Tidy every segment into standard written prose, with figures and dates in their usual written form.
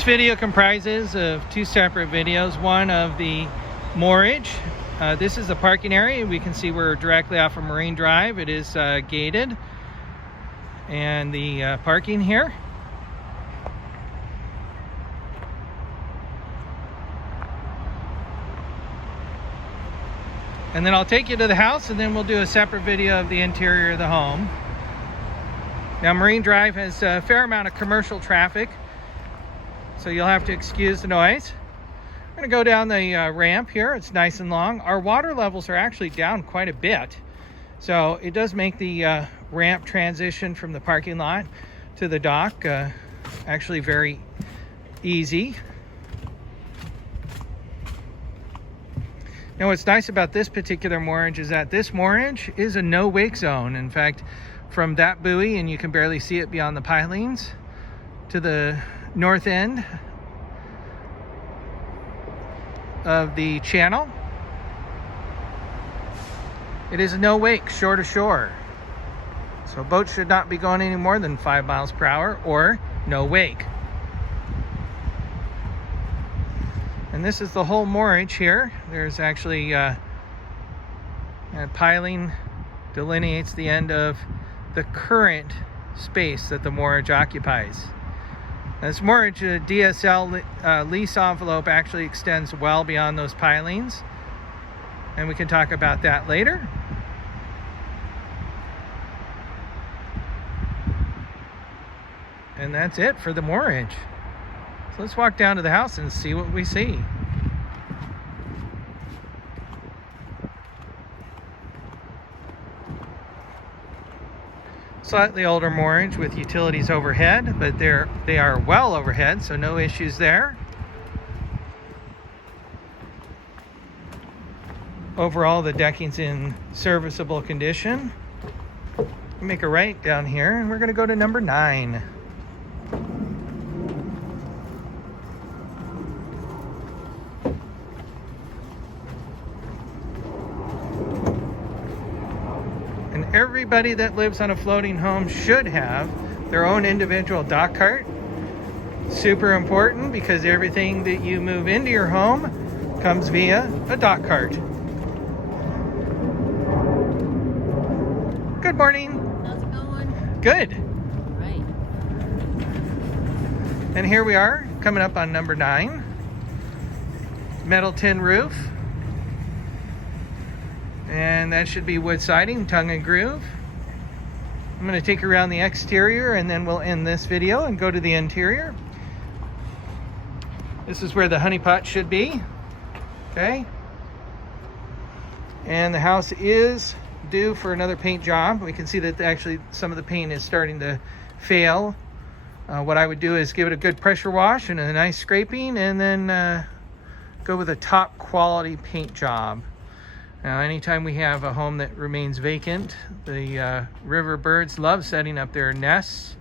This video comprises of two separate videos. One of the moorage. This is the parking area. We can see we're directly off of Marine Drive. It is gated. And the parking here. And then I'll take you to the house, and then we'll do a separate video of the interior of the home. Now, Marine Drive has a fair amount of commercial traffic, so you'll have to excuse the noise. I'm going to go down the ramp here. It's nice and long. Our water levels are actually down quite a bit, so it does make the ramp transition from the parking lot to the dock actually very easy. Now, what's nice about this particular moorage is that this moorage is a no wake zone. In fact, from that buoy, and you can barely see it beyond the pilings, to the north end of the channel, it is a no wake, shore to shore. So boats should not be going any more than 5 miles per hour or no wake. And this is the whole moorage here. There's actually a piling delineates the end of the current space that the moorage occupies. This moorage DSL lease envelope actually extends well beyond those pilings, and we can talk about that later. And that's it for the moorage. So let's walk down to the house and see what we see. Slightly older moorage with utilities overhead, but they are well overhead, so no issues there. Overall, the decking's in serviceable condition. Make a right down here, and we're going to go to number 9. Everybody that lives on a floating home should have their own individual dock cart. Super important, because everything that you move into your home comes via a dock cart. Good morning. How's it going? Good. All right. And here we are, coming up on number 9. Metal tin roof. And that should be wood siding, tongue and groove. I'm going to take you around the exterior, and then we'll end this video and go to the interior. This is where the honey pot should be. Okay. And the house is due for another paint job. We can see that actually some of the paint is starting to fail. What I would do is give it a good pressure wash and a nice scraping, and then go with a top quality paint job. Now, anytime we have a home that remains vacant, the river birds love setting up their nests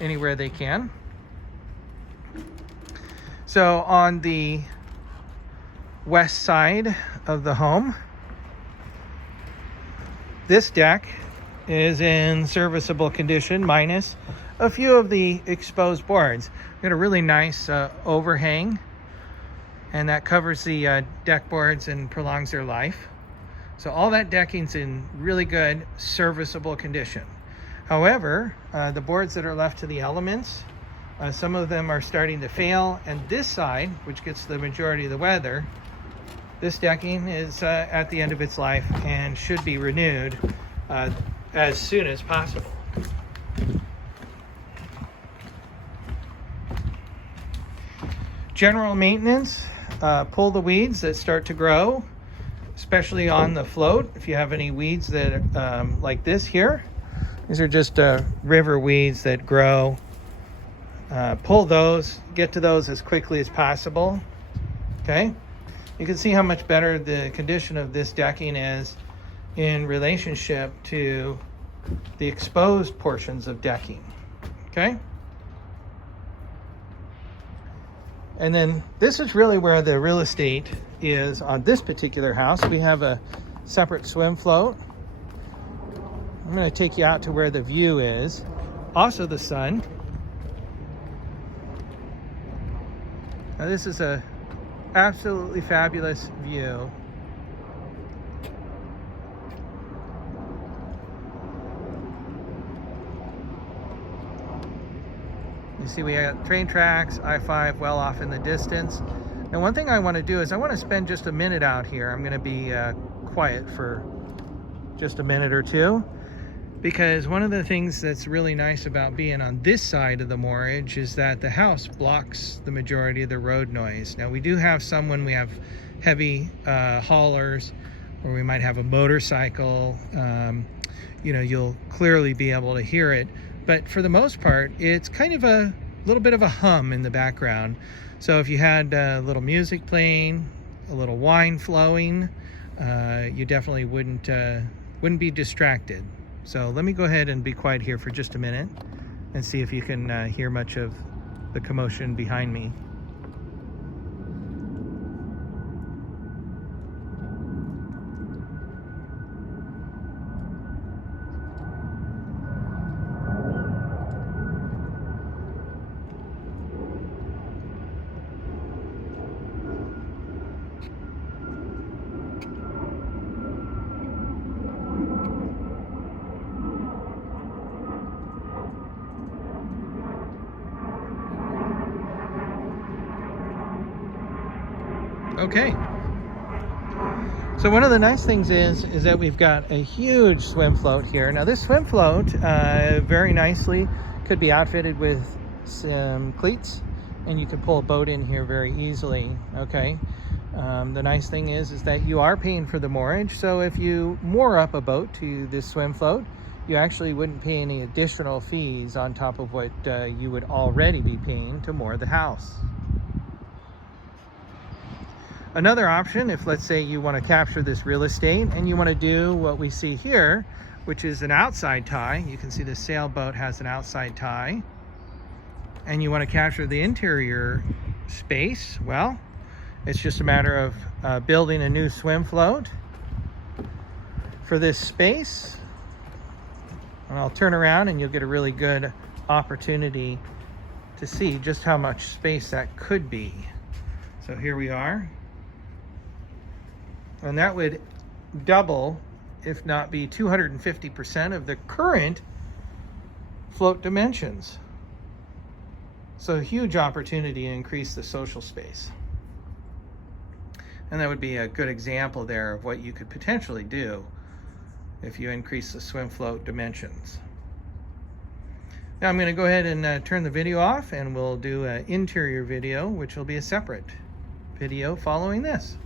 anywhere they can. So on the west side of the home, this deck is in serviceable condition, minus a few of the exposed boards. We've got a really nice overhang, and that covers the deck boards and prolongs their life. So all that decking's in really good, serviceable condition. However, the boards that are left to the elements, some of them are starting to fail. And this side, which gets the majority of the weather, this decking is at the end of its life and should be renewed as soon as possible. General maintenance, pull the weeds that start to grow, especially on the float. If you have any weeds that like this here, these are just river weeds that grow. Pull those, get to those as quickly as possible. Okay, you can see how much better the condition of this decking is in relationship to the exposed portions of decking. Okay, and then this is really where the real estate is on this particular house. We have a separate swim float. I'm going to take you out to where the view is. Also the sun. Now this is a absolutely fabulous view. You see we got train tracks, I-5 well off in the distance. Now one thing I want to do is I want to spend just a minute out here. I'm going to be quiet for just a minute or two, because one of the things that's really nice about being on this side of the moorage is that the house blocks the majority of the road noise. Now we do have some when we have heavy haulers, or we might have a motorcycle. You know, you'll clearly be able to hear it, but for the most part it's kind of a little bit of a hum in the background. So if you had a little music playing, a little wine flowing, you definitely wouldn't be distracted. So let me go ahead and be quiet here for just a minute and see if you can hear much of the commotion behind me. Okay, so one of the nice things is that we've got a huge swim float here. Now this swim float very nicely could be outfitted with some cleats, and you can pull a boat in here very easily. Okay, the nice thing is that you are paying for the moorage, so if you moor up a boat to this swim float, you actually wouldn't pay any additional fees on top of what you would already be paying to moor the house. Another option, if let's say you want to capture this real estate and you want to do what we see here, which is an outside tie. You can see the sailboat has an outside tie, and you want to capture the interior space. Well, it's just a matter of building a new swim float for this space, and I'll turn around and you'll get a really good opportunity to see just how much space that could be. So here we are. And that would double, if not be 250% of the current float dimensions. So a huge opportunity to increase the social space. And that would be a good example there of what you could potentially do if you increase the swim float dimensions. Now I'm going to go ahead and turn the video off, and we'll do an interior video, which will be a separate video following this.